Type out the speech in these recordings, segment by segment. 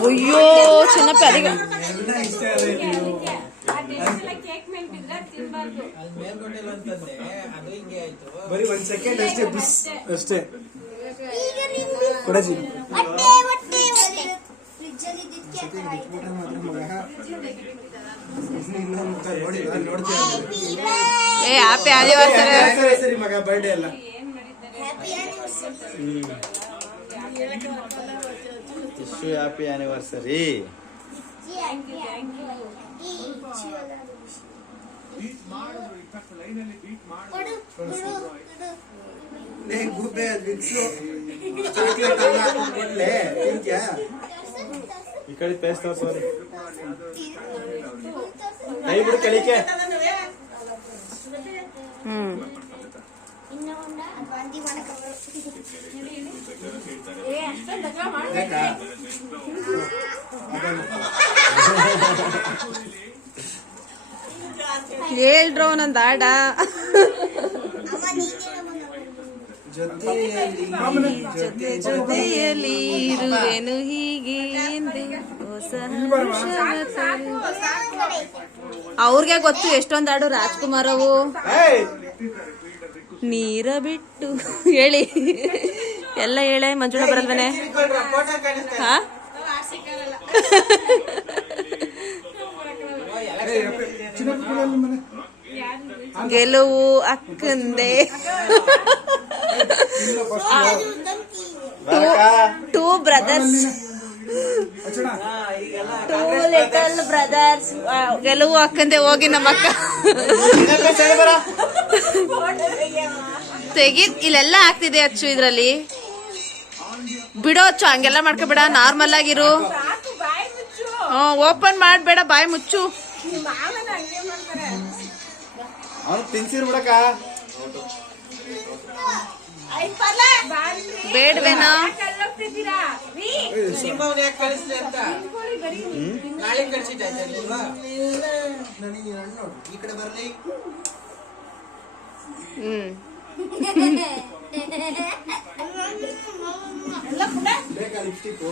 ಅಯ್ಯೋ ಅಲ್ಲಿ ಹಿಂಗೆ ಆಯ್ತು ಬರೀ ಒಂದ್ ಸೆಕೆಂಡ್ ಅಷ್ಟೇ ಬಿಸ್ ಅಷ್ಟೇ. ಕೊಡಜಿ. ಏ ಹ್ಯಾಪಿ ಆನಿವರ್ಸರಿ ಮಗ ಬರ್ಡೇ ಎಲ್ಲ happy anniversary wish happy anniversary thank you thank you ಕೊಡು ಕೊಡು ಕೊಡು ನೇ ಗುಬ್ಬೆ ಮಿಕ್ಸು ಚಾಕ್ಲೇಟ್ ಎಲ್ಲ ಹಾಕೊಂಡ್ ಕೊಡ್ಲೆ ತಿಂತ್ಯಾ ಈ ಕಡೆ ಪೇಸ್ಟ್ ತೋರ್ಸೋರಿ ಕೈ ಬಿಡು ಕಳಿಕೆ ಹ್ಮ್ ಹೇಳ್ರೋ ನಂದ್ ಆಡ ಜೊತೆ ಜೊತೆಯಲ್ಲಿ ಇರುವೆನು ಹೀಗೆ. ಅವ್ರಿಗೆ ಗೊತ್ತು ಎಷ್ಟೊಂದು ಹಾಡು ರಾಜ್ಕುಮಾರ್ ಅವು ನೀರ ಬಿಟ್ಟು ಹೇಳಿ. ಎಲ್ಲ ಹೇಳೆ ಮಂಜುಳ ಬರಲ್ವನೆ? ಹಾ? ಗೆಲುವು ಅಕ್ಕಂದೆ. Two brothers two little brothers ಗೆಲುವು ಅಕ್ಕಂದೆ ಹೋಗಿ ನಮ್ಮ ಅಕ್ಕ ತೆಗಿ ಇಲ್ಲೆಲ್ಲ ಆಗ್ತಿದೆ ಅಚ್ಚು ಇದ್ರಲ್ಲಿ. ಬಿಡೋ ಅಚ್ಚು ಹಂಗೆಲ್ಲ ಮಾಡ್ಕೋಬೇಡ ನಾರ್ಮಲ್ ಆಗಿರು. ಓಪನ್ ಮಾಡ್ಬೇಡ ಬಾಯಿ ಮುಚ್ಚು. ಬೇಡವೇನೋ. ಹ್ಮ್. ಬೇಕಾ ಲಿಪ್ಸ್ಟಿಕ್ಕು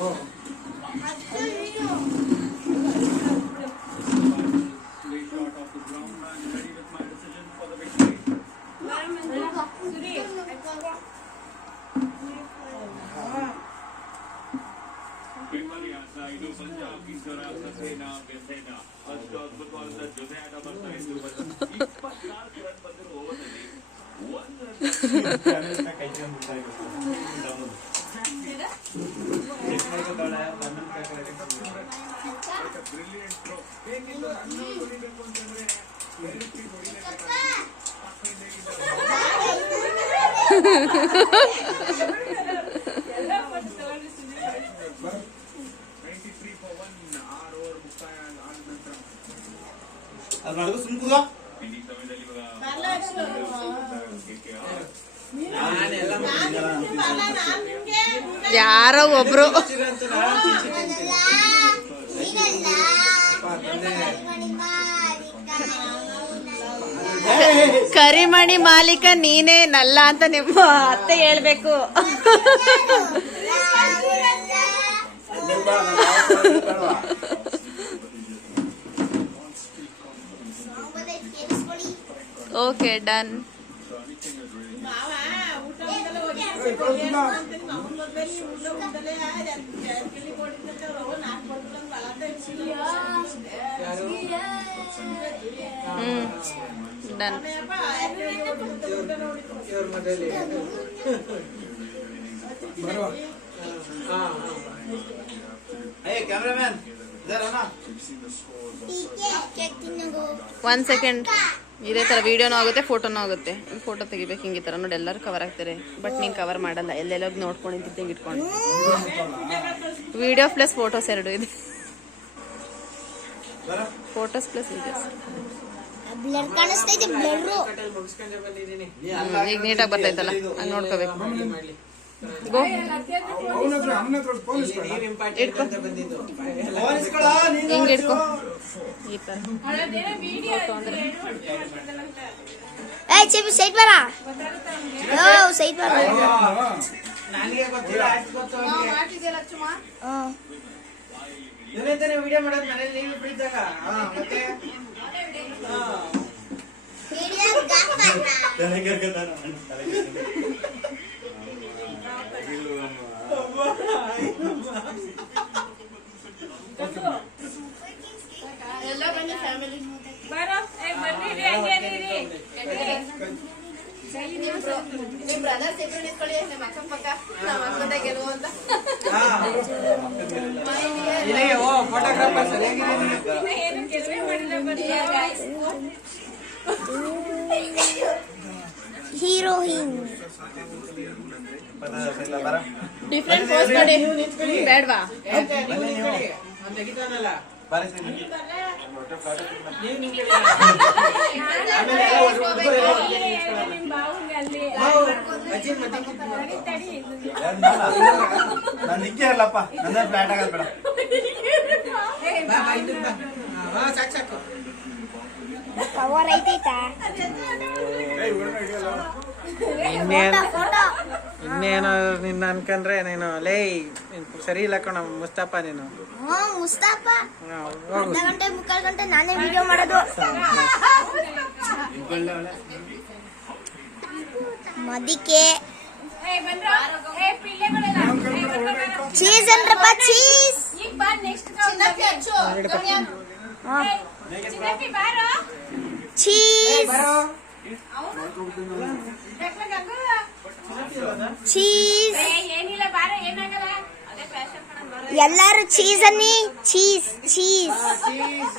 ಇದು ಪಂಜಾಬ್ ಈಶ್ವರ ಸಸೇನಾ ಗೆಸೇನಾ ಅಷ್ಟು ಅದ್ಭುತವಾದ ಜೊತೆ ಆಟ ಬರ್ತಾ ಇದ್ದು ಇಪ್ಪತ್ನಾಲ್ಕು ರನ್ ಬಂದಿರೋ ಓವರ್ನಲ್ಲಿ ಒಂದು ಬ್ರಿಲಿಯಂಟ್ ಅಂತಂದ್ರೆ ಎರಡು ಹೊಡಿಲೇಬೇಕು ನೈಂಟಿ ತ್ರೀ ಫಾರ್ ಒನ್ ಆರು ಓವರ್ ಮುಕ್ತಾಯ ಆದ ನಂತರ ಅದು ಮಾಡಿದ್ರು ಸುಮ್ ಕೂದ ಈ ಸಮಯದಲ್ಲಿ ಇವಾಗ KKR ನಾನೆಲ್ಲ ಯಾರೋ ಒಬ್ರು. ಕರಿಮಣಿ ಮಾಲೀಕ ನೀನೇ ನಲ್ಲ ಅಂತ ನಿಮ್ಮ ಅತ್ತೆ ಹೇಳ್ಬೇಕು. ಓಕೆ ಡನ್ ಹ್ಮ್ ಡನ್ ಇವ್ರ ಮನೇಲಿ ಇದೇ ತರ ವಿಡಿಯೋನೂ ಆಗುತ್ತೆ ಫೋಟೋನೂ ಆಗುತ್ತೆ. ಫೋಟೋ ತೆಗಿಬೇಕು ಹಿಂಗೆ ತರ ಥರ ನೋಡಿ ಎಲ್ಲರೂ ಕವರ್ ಆಗ್ತಾರೆ. ಬಟ್ ನೀನು ಕವರ್ ಮಾಡಲ್ಲ. ಎಲ್ಲೆಲ್ಲೋಗಿ ನೋಡ್ಕೊಂಡು ನಿಂತಿದ್ದು ಹಿಂಗೆ ಇಟ್ಕೊಂಡು. ವಿಡಿಯೋ ಪ್ಲಸ್ ಫೋಟೋಸ್ ಎರಡು ಇದೆ. ಫೋಟೋಸ್ ಪ್ಲಸ್ ವಿಡಿಯೋಸ್ ಈಗ ನೀಟಾಗಿ ಬರ್ತೈತಲ್ಲ ಹಂಗೆ ನೋಡ್ಕೋಬೇಕು. ಹಿಂಗೆ ಇಟ್ಕೊ ಈ ಥರ ಏಯ್ ಚೆಪಿ ಸೈಡ್ ಬರ. ಓ ಸೈಡ್ ಬರ. ನನಗೆ ಗೊತ್ತಿಲ್ಲ ಗೊತ್ತು ಇವನಿಂದಾನೆ ವಿಡಿಯೋ ಮಾಡೋದು ಮನೇಲಿ ನೀವು ಬಿಡಿದ್ದಾಗ ಹಾ ಮತ್ತೆ? ಹಾ ವಿಡಿಯೋ ಗಾಪಣ್ಣ ಕೆರ್ಕತಾನ. ಎಲ್ಲ ಬನ್ನಿ ಫ್ಯಾಮಿಲಿ ಬರೋ ಏ ಬರ್ರಿ ಹಂಗೆ ರೀ ನಿಮ್ ಬ್ರದರ್ಸ್ ಇಬ್ರು ನಿಂತ್ಕೊಳ್ಳಿ ನಿಮ್ಮ ಅಕ್ಕ ಪಕ್ಕ ನಮ್ಮ ಅಕ್ಕದ ಗೆಲುವು ಅಂತ ಹಾ ಇದೇ ಓ ಫೋಟೋಗ್ರಾಫರ್ ಸರಿಯಾಗಿದೆ ನೀನು. ಏನು ಕೆಲವೇ ಮಾಡಿಲ್ಲ ಬರ್ರಿ ಹೀರೋಯಿನ್ ಬರ, ಇಲ್ಲ, ಬರ. ಡಿಫ್ರೆಂಟ್ ಪೋಸ್ ಮಾಡಿ ಬೇಡವಾ? ನಾನಾ? ನಿಂಗೆ ಇರ್ಲಪ್ಪ ನನ್ನ ಫ್ಲಾಟ್ ಆಗದ್ ಬೇಡ ಸಾಕು ಸಾಕು ಪವರ್ ಐತೈತಾ ಇನ್ನೇನು ಫೋಟೋ ಇನ್ನೇನು ನಿನ್ನ ಅನ್ಕಂಡ್ರೆ ನೀನು ಲೇ ಸರಿ ಇಲ್ಲ ಕಣ ಮುಸ್ತಾಪ ನೀನು. ಹ್ಞೂ ಮುಸ್ತಾಪ ಹಾ, ಹೋಗು. ಅರ್ಧ ಗಂಟೆ ಮುಕ್ಕಾಲು ಗಂಟೆ ನಾನೇ ವಿಡಿಯೋ ಮಾಡೋದು. ಮದಿಕೆ. ಚೀಸ್ ಅನ್ರಪ್ಪ ಚೀಸ್ ಚೀಸ್ ಚೀಸ್ ಏ ಏನಿಲ್ಲ ಬಾರೋ ಏನಾಗಲ್ಲ. ಅದೇ ಫ್ಯಾಷನ್ ಕಣ ಬಾರೋ. ಎಲ್ಲಾರು ಚೀಸ್ ಅನ್ನಿ? Cheese cheese cheese